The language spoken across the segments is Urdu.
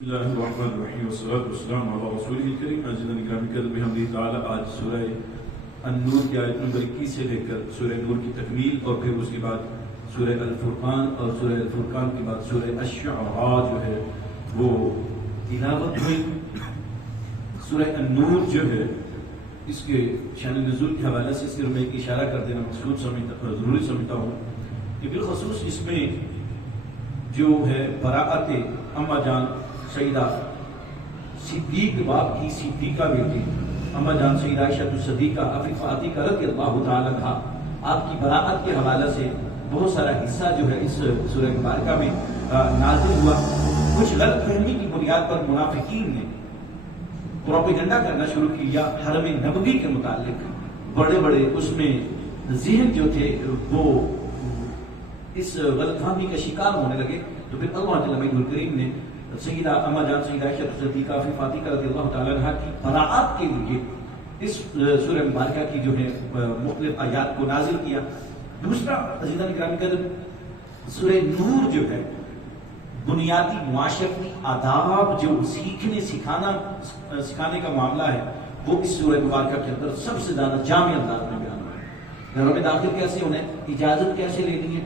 بسم اللہ الرحمن الرحیم والصلاة والسلام علی رسولہ الکریم عزیزان اکرامی قدر بحمدہ تعالی آج سورہ النور کی آیت نمبر 21 سے لے کر سورہ نور کی تکمیل اور پھر اس کے بعد سورہ الفرقان اور سورہ الفرقان کے بعد سورہ الشعراء جو ہے وہ تلاوت ہوئی۔ سورہ النور جو ہے اس کے شان نزول کے حوالے سے صرف میں ایک اشارہ کر دینا ضروری سمجھتا ہوں کہ بالخصوص اس میں جو ہے براءت اما جان سیدہ صدیق باپ کی صدیقہ بیٹی اما جان سیدہ عائشہ صدیقہ عفیفہ عتیقہ رضی اللہ تعالی عنہا آپ کی براءت کے حوالے سے بہت سارا حصہ جو ہے اس سورہ مبارکہ میں نازل ہوا۔ کچھ غلط فہمی کی بنیاد پر منافقین نے پروپیگنڈا کرنا شروع کیا حرم نبوی کے متعلق، بڑے بڑے اس میں ذہن جو تھے وہ اس غلط فہمی کا شکار ہونے لگے۔ تو پھر اللہ تعالیٰ کریم نے سیدہ اما جان سیدہ عائشہ صدیقہ عفیفہ عتیقہ رضی اللہ تعالیٰ عنہ کی براءت کے لیے اس سورہ مبارکہ کی جو ہے مختلف آیات کو نازل کیا۔ دوسرا عزیزان اکرامی قدر سورہ نور جو ہے بنیادی معاشرتی آداب جو سکھانے کا معاملہ ہے وہ اس سورہ مبارکہ کے اندر سب سے زیادہ جامع انداز میں بیان ہوا ہے۔ گھروں میں داخل کیسے ہونا ہے، اجازت کیسے لینی ہے،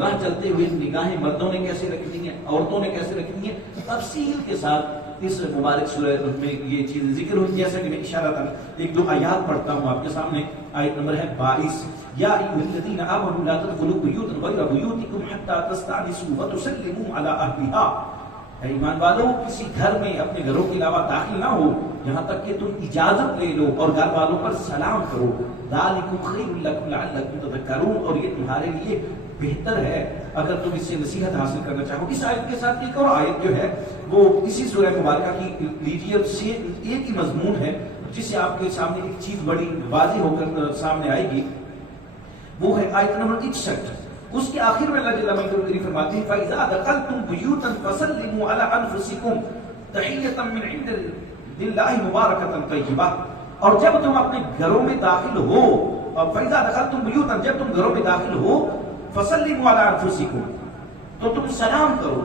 راہ چلتے ہوئے نگاہیں مردوں نے کیسے رکھنی ہیں، عورتوں نے کیسے رکھنی ہے، تفصیل کے ساتھ اس مبارک سورہ میں یہ چیزیں ذکر ہوئی۔ جیسا کہ میں اشارہ تھا، ایک دو آیات پڑھتا ہوں آپ کے سامنے۔ آیت نمبر ہے 22، یا ایھا الذین آمنوا لا تدخلوا بیوتا غیر بیوتکم حتی تستأنسوا وتسلموا علی اہلھا۔ اے ایمان والو، کسی گھر میں اپنے گھروں کے علاوہ داخل نہ ہو یہاں تک کہ تم اجازت لے لو اور گھر والوں پر سلام کرو۔ ذالکم خیر لکم لعلکم تذکرون، اور یہ تمہارے لیے بہتر ہے اگر تم اس سے نصیحت حاصل کرنا چاہو۔ اس آیت کے ساتھ ایک اور آیت جو ہے وہ اسی سورہ مبارکہ کی لیجیے، سے ایک ہی مضمون ہے جس سے آپ کے سامنے ایک چیز بڑی واضح ہو کر سامنے آئے گی، وہ ہے آیت نمبر 61۔ اس کے آخر میں اللہ جل وعلا فرماتے ہیں فَإِذَا دَخَلْتُمْ بُيُوتًا فَسَلِّمُوا عَلَىٰ أَنفُسِكُمْ تَحِيَّةً مِّنْ عِندِ اللَّهِ مُبَارَكَةً طَيِّبَةً، اور جب تم اپنے گھروں میں داخل ہو، فَإِذَا دَخَلْتُمْ بُيُوتًا، جب تم گھروں میں داخل ہو، فَسَلِّمُوا عَلَىٰ أَنفُسِكُمْ، تو تم سلام کرو،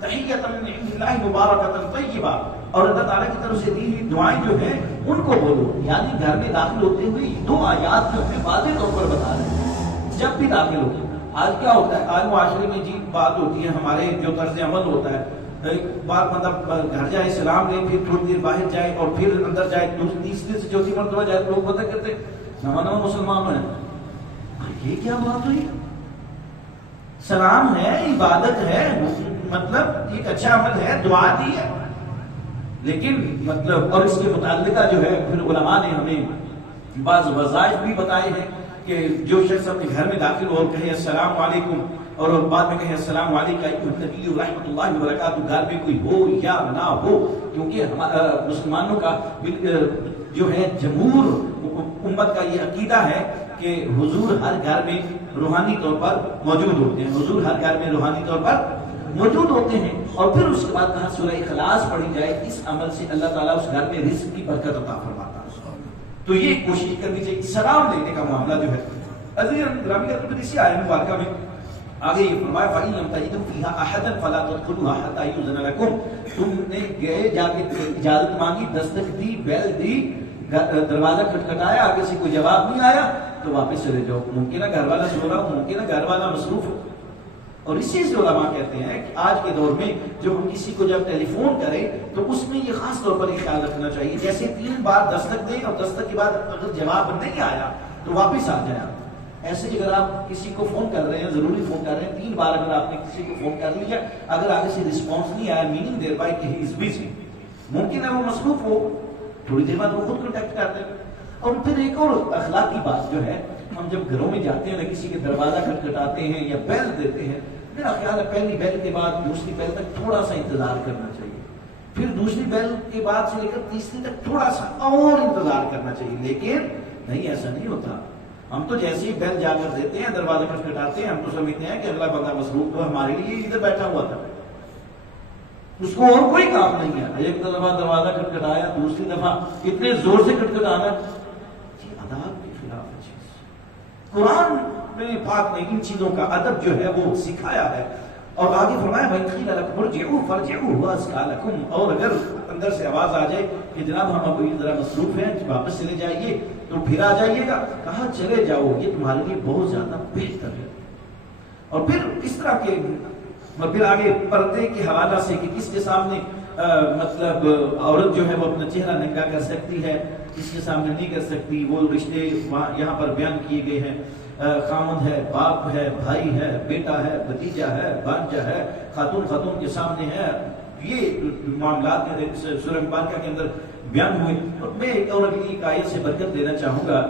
تَحِيَّةً مِّنْ عِندِ اللَّهِ مُبَارَكَةً طَيِّبَةً، اور اللہ تعالیٰ کی طرف سے دی ہوئی دعائیں جو ہیں ان کو بولو۔ یعنی گھر میں داخل ہوتے ہوئے دو آیات جو ہیں واضح طور پر بتا رہے ہیں جب بھی داخل ہوتے ہیں۔ آج کیا ہوتا ہے، آج معاشرے میں عجیب بات ہوتی ہے، ہمارے جو طرز عمل ہوتا ہے، ایک بار بندہ گھر جائے سلام لے، پھر تھوڑی دیر باہر جائے اور پھر اندر جائے، تیسری سے چوتھی مرتبہ جائے، لوگ پتہ کرتے نواں مسلمان ہیں، یہ کیا بات ہوئی؟ سلام ہے، عبادت ہے، مطلب ایک اچھا عمل ہے، دعا دی ہے، لیکن مطلب اور اس کے متعلقہ جو ہے پھر علماء نے ہمیں بعض وظائف بھی بتائے ہیں کہ جو شخص اپنے گھر میں داخل ہو اور کہے السلام علیکم اور بعد میں کہے السلام علیکم نبی رحمۃ اللہ وبرکاتہ، گھر میں کوئی ہو یا نہ ہو، کیونکہ مسلمانوں کا جو ہے جمہور امت کا یہ عقیدہ ہے کہ حضور ہر گھر میں روحانی طور پر موجود ہوتے ہیں، حضور ہر گھر میں روحانی طور پر موجود ہوتے ہیں۔ اور پھر اس کے بعد کہا سورہ اخلاص پڑھی جائے، اس عمل سے اللہ تعالیٰ اس گھر میں رزق کی برکت عطا فرماتا ہے۔ تو یہ کوشش کرنی چاہیے، سلام لینے کا معاملہ جو ہے عزیزان گرامی کا، تو اسی آیت مبارکہ میں آگے یہ فرمایا فَإِن لَمْ تَجِدُوا فِيهَا أَحَدًا فَلَا تَدْخُلُوهَا حَتَّىٰ يُؤْذَنَ لَكُمْ، تم نے گئے جا کے اجازت مانگی، دستک دی، بیل دی، دروازہ کھٹکھٹایا، آگے سے کوئی جواب نہیں آیا تو واپس چلے جاؤ۔ ممکن ہے گھر والا سو رہا ہو، ممکن ہے گھر والا مصروف ہو، اور اسی سے علماء کہتے ہیں کہ آج کے دور میں جو ہم کسی کو جب ٹیلی فون کریں تو اس میں یہ خاص طور پر خیال رکھنا چاہیے، جیسے 3 بار دستک دیں اور دستک کے بعد اگر جواب نہیں آیا تو واپس آ جائیں۔ ایسے اگر آپ کسی کو فون کر رہے ہیں، ضروری فون کر رہے ہیں، 3 بار اگر آپ نے کسی کو فون کر لیا، اگر آگے سے رسپانس نہیں آیا، میننگ دیر بائی کہ ہی از بزی، ممکن ہے وہ مصروف ہو، تھوڑی دیر بعد وہ خود کنٹیکٹ کرتے ہیں۔ اور پھر ایک اور اخلاقی بات جو ہے، ہم جب گھروں میں جاتے ہیں، کسی کے دروازہ کھٹکھٹاتے ہیں یا بیل دیتے ہیں، میرا خیال ہے پہلی بیل کے بعد دوسری بیل تک تھوڑا سا انتظار کرنا چاہیے، پھر دوسری بیل کے بعد سے لے کر تیسری تک تھوڑا سا اور انتظار کرنا چاہیے، لیکن نہیں، ایسا نہیں ہوتا۔ ہم تو جیسے ہی بیل جا کر دیتے ہیں، دروازہ کھٹکھٹاتے ہیں، ہم تو سمجھتے ہیں کہ اگلا بندہ مصروف تو ہمارے لیے ادھر بیٹھا ہوا تھا، اس کو اور کوئی کام نہیں ہے۔ ایک دفعہ دروازہ کھٹکھٹایا، دوسری دفعہ اتنے زور سے کھٹکھٹانا، یہ آداب کے خلاف ہے چیز۔ قرآن میں پاک نے ان چیزوں کا ادب جو ہے وہ سکھایا ہے۔ اور آگے فرمایا وَإِنْ قِيلَ لَكُمُ ارْجِعُوا فَارْجِعُوا هُوَ أَزْكَىٰ لَكُمْ، اور اگر اندر سے آواز آ جائے کہ جناب ہم ابھی ذرا مصروف ہیں واپس چلے جائیے تو پھر آ جائیے گا، کہا چلے جاؤ یہ تمہارے لیے بہت زیادہ بہتر ہے۔ اور پھر اس طرح کے اور پھر آگے پردے کے حوالہ سے کہ کس کے سامنے مطلب عورت جو ہے وہ اپنا چہرہ ننگا کر سکتی ہے، کس کے سامنے نہیں کر سکتی، وہ رشتے یہاں پر بیان کیے گئے ہیں، خامد ہے، باپ ہے، بھائی ہے، بیٹا ہے، بھتیجا ہے، بھانجا ہے، خاتون کے سامنے ہے، یہ معاملات سورہ مبارکہ کے اندر بیان ہوئے۔ اور میں ایک اور ایک آیت سے برکت دینا چاہوں گا،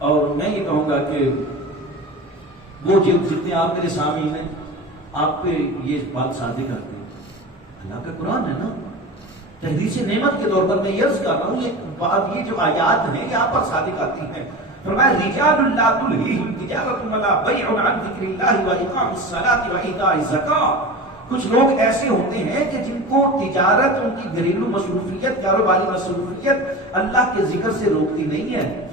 اور میں یہ کہوں گا کہ وہ جتنے آپ میرے سامعین ہیں آپ پہ یہ بات شادی کرتے ہیں، اللہ کا قرآن ہے نا، تحدیث نعمت کے طور پر میں یہ عرض کر رہا ہوں، یہ جو آیات ہیں یہ آپ پر صادق آتی ہیں۔ فرمایا رجال لا تلہیہم تجارۃ ولا بیع عن ذکر اللہ واقام الصلاۃ وایتاء الزکاۃ، کچھ لوگ ایسے ہوتے ہیں کہ جن کو تجارت، ان کی گھریلو مصروفیت، کاروباری مصروفیت اللہ کے ذکر سے روکتی نہیں ہے،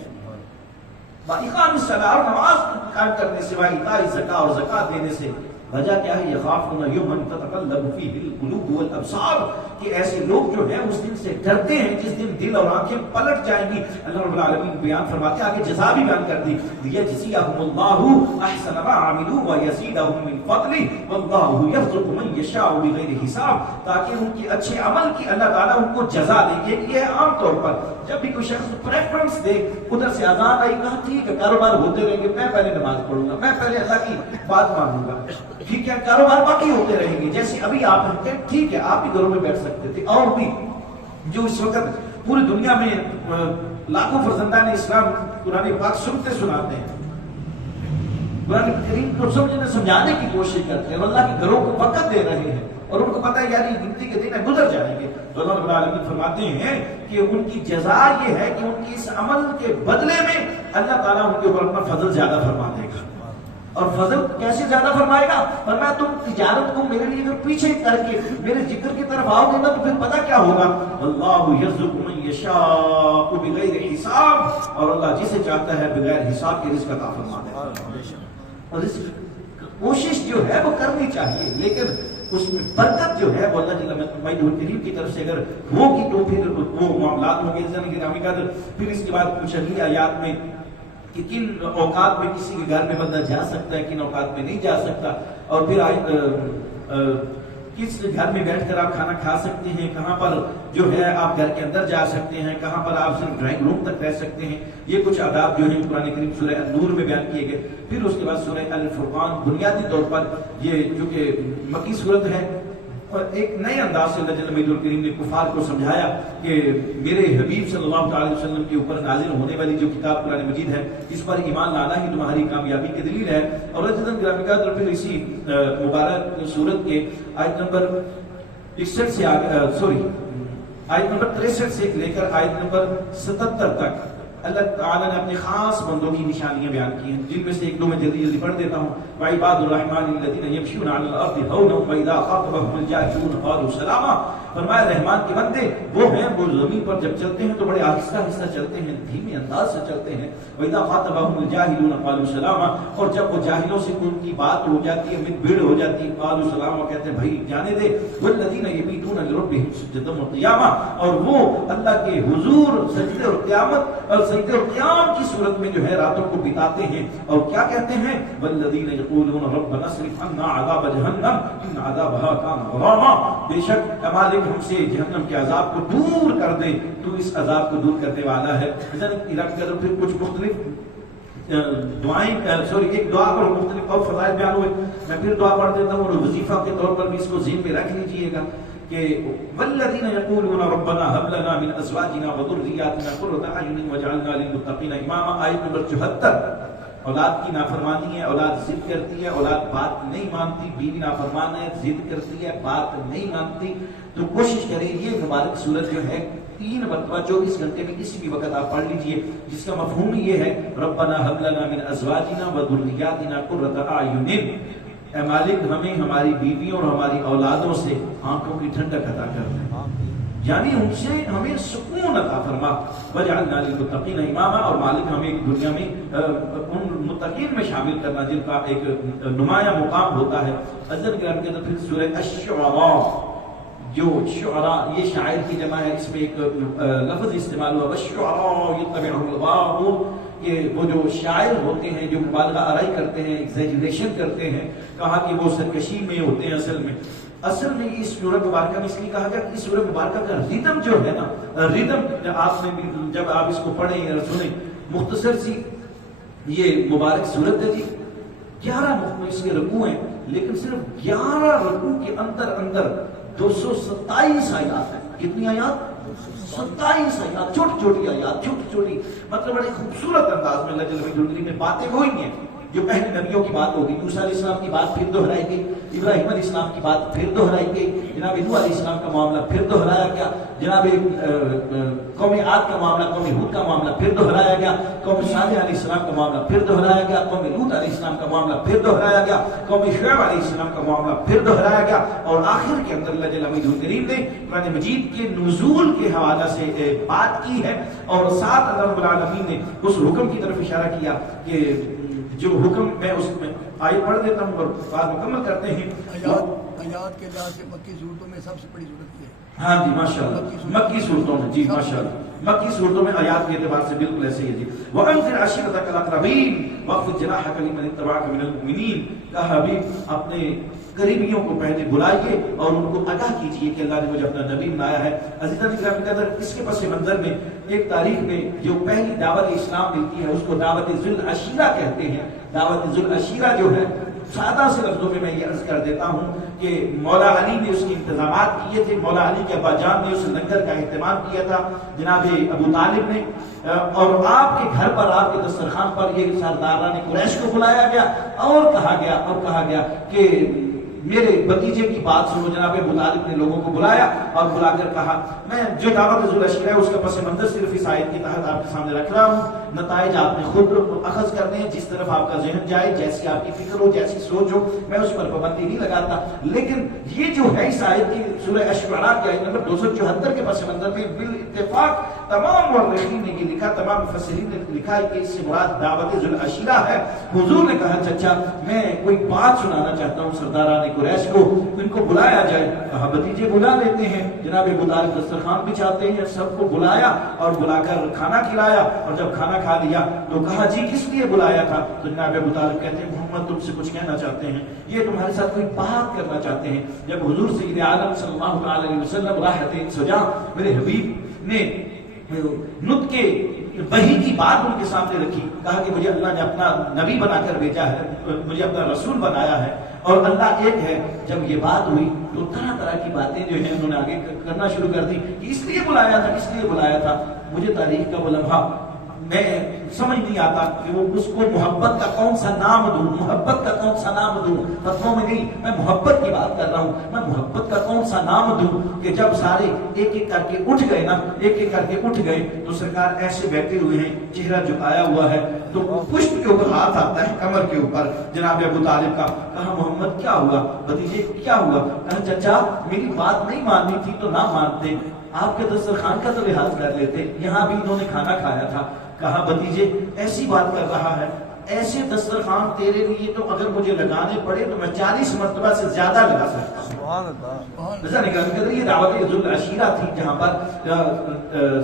واقام الصلاۃ، اور نماز قائم کرنے سے، وایتاء الزکاۃ، اور زکات دینے سے۔ وجہ کیا ہے؟ یخافون یوما تتقلب فیہ القلوب والابصار، کہ ایسے لوگ جو ہیں اس دن سے ڈرتے ہیں جس دن دل اور آنکھیں پلٹ جائیں گی۔ اللہ رب العالمین بیان فرماتے ہیں، آگے جزا بھی بیان کر دی، لیجزیہم اللہ احسن ما عملوا ویزیدہم من فضلہ واللہ یرزق من یشاء بغیر حساب، تاکہ ان کے اچھے عمل کی اللہ تعالیٰ ان کو جزا دے گی۔ یہ عام طور پر جب بھی کوئی شخص پریفرنس دے، ادھر سے اذان آئی، کہا ٹھیک ہے کاروبار ہوتے رہیں گے، میں پہلے نماز پڑھوں گا، میں پہلے اللہ کی بات مانوں گا، ٹھیک ہے کاروبار باقی ہوتے رہیں گے، جیسے ابھی آپ ہیں ٹھیک ہے آپ بھی گھروں میں بیٹھ سکتے تھے۔ اور بھی جو اس وقت پوری دنیا میں لاکھوں فرزندان اسلام قرآن پاک سنتے سناتے ہیں، قرآن کریم کو سمجھانے کی کوشش کرتے ہیں، اور اللہ کے گھروں کو وقت دے رہے ہیں، اور ان کو پتہ ہے یار یہ گنتی کے دن گزر جائیں گے، تو اللہ رب العالمین فرماتے ہیں کہ ان کی جزا یہ ہے کہ ان کی اس عمل کے بدلے میں اللہ تعالیٰ ان کے اوپر اپنا فضل زیادہ فرما دے گا۔ اور فضل کیسے زیادہ فرمائے گا؟ فرمایا تم تجارت کو میرے لیے اگر پیچھے کر کے میرے ذکر کی طرف آؤ گے نا تو پھر پتہ کیا ہوگا؟ اللہ یرزق من یشاء بغیر حساب، اور اللہ جسے چاہتا ہے بغیر حساب کے رزق عطا فرما دیتا ہے۔ اور اس کوشش جو ہے وہ کرنی چاہیے، لیکن اس میں برکت جو ہے وہ اللہ جل مجدہ کریم کی طرف سے اگر ہوگی تو پھر وہ معاملات ہوں گے۔ جیسے گرامی قدر پھر اس کے بعد کچھ اگلی آیات میں کہ کن اوقات میں کسی کے گھر میں بندہ جا سکتا ہے، کن اوقات میں نہیں جا سکتا، اور پھر کس گھر میں بیٹھ کر آپ کھانا کھا سکتے ہیں، کہاں پر جو ہے آپ گھر کے اندر جا سکتے ہیں، کہاں پر آپ صرف ڈرائنگ روم تک رہ سکتے ہیں، یہ کچھ آداب جو ہیں قرآن کریم سورہ النور میں بیان کیے گئے۔ پھر اس کے بعد سورہ الفرقان بنیادی طور پر یہ جو کہ مکی صورت ہے، اور ایک نئے انداز سے اللہ جل مجدہ کریم نے کفار کو سمجھایا کہ میرے حبیب صلی اللہ علیہ وسلم کے اوپر نازل ہونے والی جو کتاب قرآن مجید ہے اس پر ایمان لانا ہی تمہاری کامیابی کی دلیل ہے۔ اور گرامی قدر پھر اسی مبارک صورت کے آیت نمبر 61 سے آیت نمبر 63 سے لے کر آیت نمبر 77 تک اللہ تعالیٰ نے اپنے خاص بندوں کی نشانیاں بیان کی ہیں، جن میں سے ایک دو میں جلدی پڑھ دیتا ہوں۔ وعباد الرحمن الذین یمشون علی الارض ہونا واذا خاطبهم الجاہلون قالوا سلاما، فرمایا رحمان کے بندے وہ ہیں وہ زمین پر جب چلتے ہیں تو بڑے آہستہ آہستہ چلتے ہیں، دھیمے انداز سے چلتے ہیں۔ واذا خاطبهم الجاہلون قالوا سلاما، اور جب وہ جاہلوں سے ان کی بات ہو جاتی ہے، بھیڑ ہو جاتی ہے، قالوا سلاما کہتے ہیں بھائی جانے دے۔ والذین یبیتون لربهم سجدا وقیاما، اور وہ اللہ کے حضور سجدے اور قیامت اور سجدے اور قیام کی صورت میں جو ہے راتوں کو بتاتے ہیں، اور کیا کہتے ہیں؟ والذین یقولون ربنا اصرف عنا عذاب جہنم ان عذابها کان غراما، بے شک مالک ہم سے جہنم کے عذاب کو دور کر دے، تو اس عذاب کو دور کرنے والا ہے۔ پھر کچھ مختلف دعائیں ایک دعا پر مختلف اور فضائل بیان ہوئے، میں پھر دعا پڑھ دیتا ہوں اور وظیفہ کے طور پر بھی اس کو ذہن میں رکھ لیجئے گا کہ والذین یقولون ربنا هب لنا من ازواجنا وذریاتنا قرۃ اعین واجعلنا للمتقین اماما، آیت نمبر 74۔ اولاد کی نافرمانی ہے، اولاد ضد کرتی ہے، اولاد بات نہیں مانتی، بیوی نافرمان ہے، ضد کرتی ہے، بات نہیں مانتی، تو کوشش کریں یہ مبارک صورت جو ہے 3 مرتبہ 24 گھنٹے میں کسی بھی وقت آپ پڑھ لیجئے، جس کا مفہوم یہ ہے ربنا هب لنا من ازواجنا وذریاتنا قرۃ اعین، اے مالک ہمیں ہماری بیویوں اور ہماری اولادوں سے آنکھوں کی ٹھنڈک عطا کر دیں۔ یعنی ان سے ہمیں سکون عطا فرما، وجعلنا للمتقین اماما، اور مالک ہمیں دنیا میں ان متقین میں شامل کرنا جن کا ایک نمایاں مقام ہوتا ہے۔ عزیزان کرام کے اندر پھر سورہ الشعراء، جو شعراء یہ شاعر کی جمع ہے، اس میں ایک لفظ استعمال ہوا والشعراء یتبعهم الغاوون، کہ وہ جو شاعر ہوتے ہیں جو مبالغہ آرائی کرتے ہیں، ایگزیجریشن کرتے ہیں، کہا کہ وہ سرکشی میں ہوتے ہیں۔ اصل میں اس سورہ مبارکہ میں اس لیے کہا گیا کہ اس سورہ مبارکہ کا ریدم جو ہے نا، ریدم آپ نے جب آپ اس کو پڑھیں یا سنیں، مختصر سی یہ مبارک سورت ہے جی، 11 اس کے رکوع ہیں، لیکن صرف 11 رکوع کے اندر 227 آیات ہیں۔ کتنی آیات؟ 27 آیات، چھوٹی چھوٹی آیات، چھوٹی چھوٹی، مطلب بڑے خوبصورت انداز میں اللہ جل وعلا میں باتیں وہی ہیں جو پہلے نبیوں کی بات ہوگی، موسیٰ علیہ السلام کی بات پھر دہرائی گئی، ابراہیم علیہ السلام کی بات پھر دہرائی گئی، جناب نوح علیہ السلام کا معاملہ پھر دہرایا گیا، جناب قوم عاد کا معاملہ، قوم ہود کا معاملہ پھر دہرایا گیا، قوم صالح علیہ السلام کا معاملہ پھر دہرایا گیا، قوم لوط علیہ السلام کا معاملہ پھر دہرایا گیا، قوم شعیب علیہ السلام کا معاملہ پھر دہرایا گیا، اور آخر کے اندر اللہ جل وعلا نے قرآن مجید کے نزول کے حوالہ سے بات کی ہے، اور ساتھ اللہ رب العالمین نے اس حکم کی طرف اشارہ کیا کہ جو حکم میں اس میں آیت پڑھ دیتا ہوں اور بات مکمل کرتے ہیں۔ آیات کے لحاظ سے مکی صورتوں میں سب سے بڑی صورت ہے۔ ہاں جی ماشاءاللہ، مکی صورتوں میں، جی ماشاءاللہ، مکی صورتوں میں آیات کے اعتبار سے بالکل ایسے ہی ہے جی۔ وَأَنذِرْ عَشِيرَتَكَ الْأَقْرَبِينَ وَاخْفِضْ جَنَاحَكَ لِمَنِ اتَّبَعَكَ مِنَ الْمُؤْمِنِينَ، کہا حبیب اپنے قریبیوں کو پہلے بلائیے اور ان کو آگاہ کیجئے کہ اللہ نے مجھے اپنا نبی بنایا ہے۔ عزیزان کرام کے اندر اس کے پس منظر میں ایک تاریخ میں جو پہلی دعوت اسلام ملتی ہے اس کو دعوت ذو العشیرہ کہتے ہیں۔ دعوت ذو العشیرہ جو ہے، سادہ سے لفظوں میں یہ عرض کر دیتا ہوں کہ مولا علی نے اس کے انتظامات کیے تھے، مولا علی کے ابا جان نے اس لنگر کا اہتمام کیا تھا، جناب ابو طالب نے، اور آپ کے گھر پر، آپ کے دسترخوان پر یہ سرداران قریش کو بلایا گیا اور کہا گیا کہ میرے بھتیجے کی بات سنو۔ جناب ابو طالب نے لوگوں کو بلایا اور بلا کر کہا میں جو دعوت ذو العشیرہ ہے اس کا پس منظر صرف اس آیت کے تحت آپ کے سامنے رکھ رہا ہوں، نتائج آپ نے خود اخذ کرنے ہیں، جس طرف آپ کا ذہن جائے، جیسی آپ کی فکر ہو، جیسی سوچ ہو، میں اس پر پابندی نہیں لگاتا، لیکن یہ جو ہے اس آیت کی سورہ الشعراء کی آیت نمبر 274 کے پس منظر میں بالاتفاق تمام مورخین نے یہ لکھا، تمام مفسرین نے لکھا ہے کہ اس سے مراد دعوت ذو العشیرہ ہے۔ حضور نے کہا چچا میں کوئی بات سنانا چاہتا ہوں سرداران قریش کو، ان کو بلایا جائے۔ کہا بھتیجے بلا لیتے ہیں۔ جناب ابو طالب دسترخوان بچھاتے ہیں، سب کو بلایا اور بلا کر کھانا کھلایا، اور جب کھانا کھا لیا تو کہا جی کس لیے بلایا تھا؟ تو جناب ابو طالب کہتے ہیں محمد تم سے کچھ کہنا چاہتے ہیں، یہ تمہارے ساتھ کوئی بات کرنا چاہتے ہیں۔ جب حضور سید عالم صلی اللہ علیہ وسلم راحت سجا میرے حبیب نے نطق وحی کی بات ان کے سامنے رکھی، کہا کہ مجھے اللہ نے اپنا نبی بنا کر بھیجا ہے، مجھے اپنا رسول بنایا ہے اور اللہ ایک ہے۔ جب یہ بات ہوئی تو طرح طرح کی باتیں جو ہیں انہوں نے آگے کرنا شروع کر دی کہ اس لیے بلایا تھا۔ مجھے تاریخ کا وہ لمحہ میں سمجھ نہیں آتا کہ وہ اس کو محبت کا کون سا نام دوں، فتووں میں نہیں، میں محبت کی بات کر رہا ہوں، میں محبت کا کون سا نام دوں کہ جب سارے ایک ایک کر کے اٹھ گئے تو سرکار ایسے بیٹھے ہوئے ہیں، چہرہ جھکایا ہوا ہے، تو پشت کے اوپر ہاتھ آتا ہے کمر کے اوپر جناب ابو طالب کا۔ کہا محمد کیا ہوا؟ بھتیجے کیا ہوا؟ کہا چچا میری بات نہیں ماننی تھی تو نہ مانتے، آپ کے دسترخوان کا تو لحاظ کر لیتے، یہاں بھی انہوں نے کھانا کھایا تھا۔ کہا بھتیجے ایسی بات کر رہا ہے، ایسے دسترخوان تیرے لیے تو اگر مجھے لگانے پڑے تو میں 40 مرتبہ سے زیادہ لگا سکتا ہوں۔ یہ دعوت ذو العشیرہ تھی جہاں پر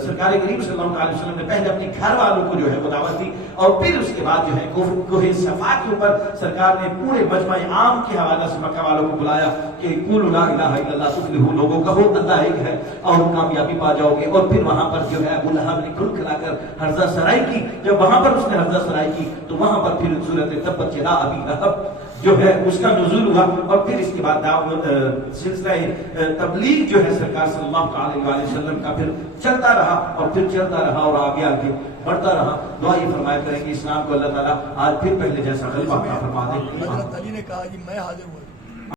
سرکار کریم صلی اللہ علیہ وسلم نے پہلے اپنے گھر والوں کو جو ہے وہ دعوت دی، اور پھر اس کے بعد جو ہے کوہ صفا کے اوپر سرکار نے پورے مجمع عام کے حوالہ سے مکہ والوں کو بلایا کہ قولوا لا الہ الا اللہ تفلحوا، لوگوں کہو اللہ ایک ہے اور کامیابی پا جاؤ گے۔ اور پھر وہاں پر جو ہے ابو لہب نے کھل کھلا کر ہرزہ سرائی کی، جب وہاں پر اس نے ہرزہ سرائی کی تو وہاں پر پھر سورۃ تبت یدا ابی لہب جو ہے اس کا نزول ہوا، اور پھر اس کے بعد سلسلہ تبلیغ جو ہے سرکار صلی اللہ علیہ وآلہ وسلم کا پھر چلتا رہا اور آگے بڑھتا رہا۔ دعا یہ فرمایا کریں کہ اسلام کو اللہ تعالیٰ آج پھر پہلے جیسا غلبہ عطا فرما دے۔ حضرت علی نے کہا کہ میں حاضر ہوں